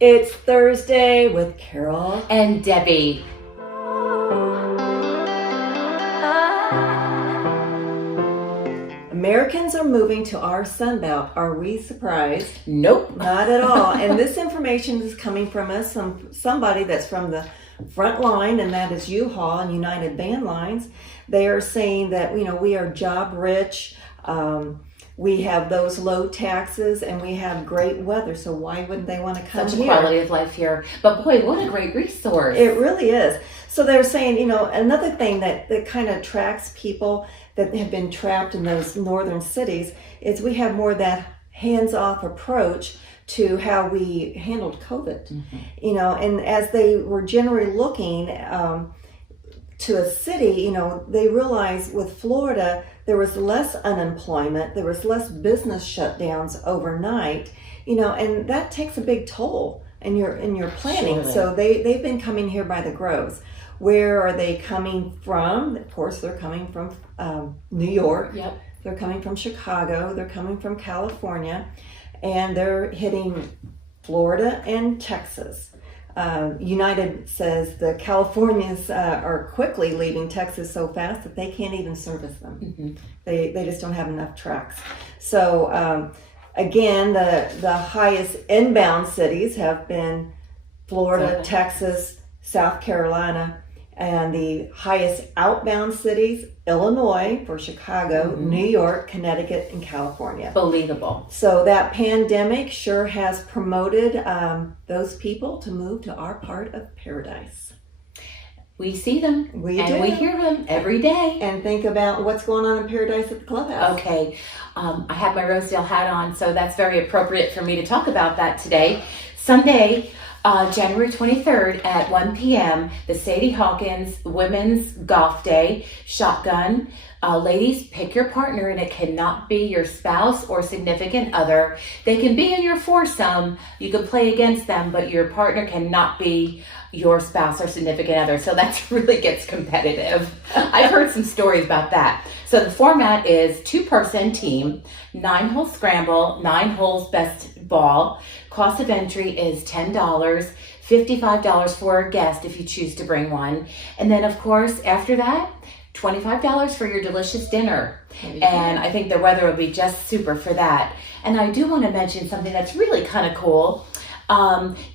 It's Thursday with Carol and Debi. Americans are moving to our Sunbelt. Are we surprised? Nope. Not at all. And this information is coming from us, somebody that's from the front line, and that is U-Haul and United Van Lines. They are saying that, we are job rich. We have those low taxes and we have great weather. So why wouldn't they want to come Such here? a quality of life here. But boy, what a great resource. It really is. So they're saying, another thing that kind of attracts people that have been trapped in those northern cities is we have more of that hands-off approach to how we handled COVID. Mm-hmm. And as they were generally looking to a city, they realized with Florida, there was less unemployment, there was less business shutdowns overnight, and that takes a big toll in your planning. Surely. So they've been coming here by the groves. Where are they coming from? Of course, they're coming from New York. Yep. They're coming from Chicago. They're coming from California, and they're hitting Florida and Texas. United says the Californians are quickly leaving Texas so fast that they can't even service them. Mm-hmm. They just don't have enough tracks. So again, the highest inbound cities have been Florida, Texas, South Carolina, and the highest outbound cities, Illinois for Chicago, Mm-hmm. New York, Connecticut, and California. Believable. So that pandemic sure has promoted those people to move to our part of paradise. We see them. We and do. we hear them every day. And think about what's going on in paradise at the Clubhouse. Okay. I have my Rosedale hat on, so that's very appropriate for me to talk about that today. Sunday, January 23rd at 1 p.m., the Sadie Hawkins Women's Golf Day, Shotgun. Ladies, pick your partner, and it cannot be your spouse or significant other. They can be in your foursome. You can play against them, but your partner cannot be your spouse or significant other. So that really gets competitive. I've heard some stories about that. So the format is 2-person team, 9-hole scramble, 9 holes best ball. Cost of entry is $10, $55 for a guest if you choose to bring one. And then, of course, after that, $25 for your delicious dinner. And I think the weather will be just super for that. And I do want to mention something that's really kind of cool.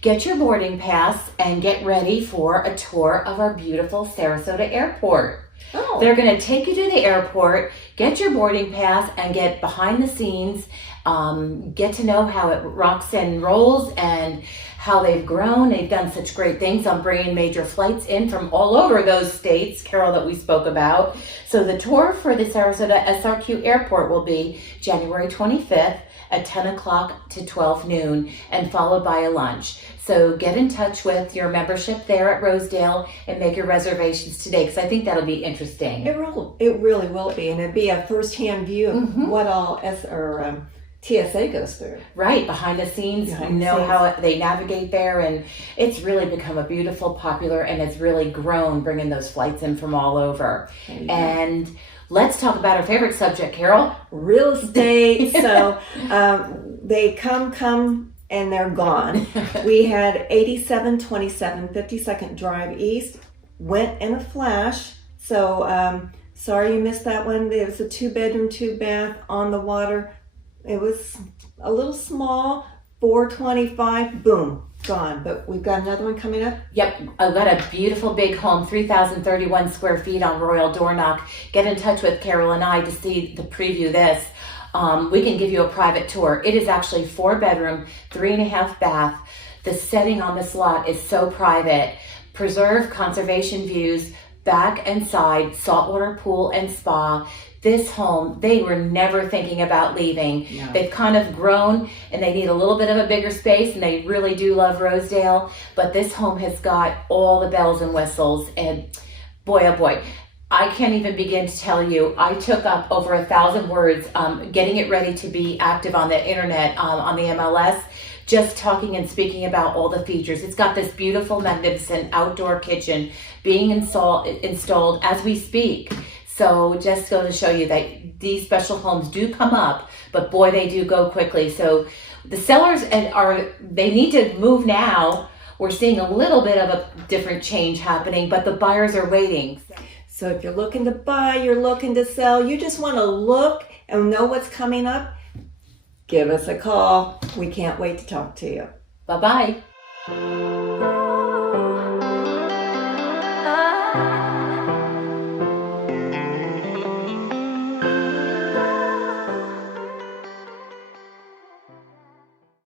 Get your boarding pass and get ready for a tour of our beautiful Sarasota airport. Oh. They're going to take you to the airport, get your boarding pass, and get behind the scenes, get to know how it rocks and rolls and how they've grown. They've done such great things on bringing major flights in from all over those states, Carol, that we spoke about. So the tour for the Sarasota SRQ Airport will be January 25th at 10 o'clock to 12 noon and followed by a lunch. So get in touch with your membership there at Rosedale and make your reservations today, because I think that'll be interesting. It really will be, and it'd be a first-hand view of what all TSA goes through. Right, behind the scenes, how they navigate there, and it's really become a beautiful, popular, and it's really grown, bringing those flights in from all over. And let's talk about our favorite subject, Carol. Real estate. So they come and they're gone. We had 8727 52nd Drive East, went in a flash. So sorry you missed that one. It was a 2-bedroom, 2-bath on the water. It was a little small, 425, boom, gone. But we've got another one coming up. Yep, I've got a beautiful big home, 3,031 square feet on Royal Doorknock. Get in touch with Carol and I to see the preview this. We can give you a private tour. It is actually 4-bedroom, 3.5 bath. The setting on this lot is so private. Preserve conservation views, back and side, saltwater pool and spa. This home, they were never thinking about leaving. No. They've kind of grown and they need a little bit of a bigger space, and they really do love Rosedale, but this home has got all the bells and whistles, and boy, oh boy, I can't even begin to tell you. I took up over 1,000 words getting it ready to be active on the internet, on the MLS, just talking and speaking about all the features. It's got this beautiful, magnificent outdoor kitchen being installed as we speak. So just go to show you that these special homes do come up, but boy, they do go quickly. So The sellers they need to move now. We're seeing a little bit of a different change happening, but the buyers are waiting. So if you're looking to buy, you're looking to sell, you just want to look and know what's coming up, give us a call. We can't wait to talk to you. Bye-bye.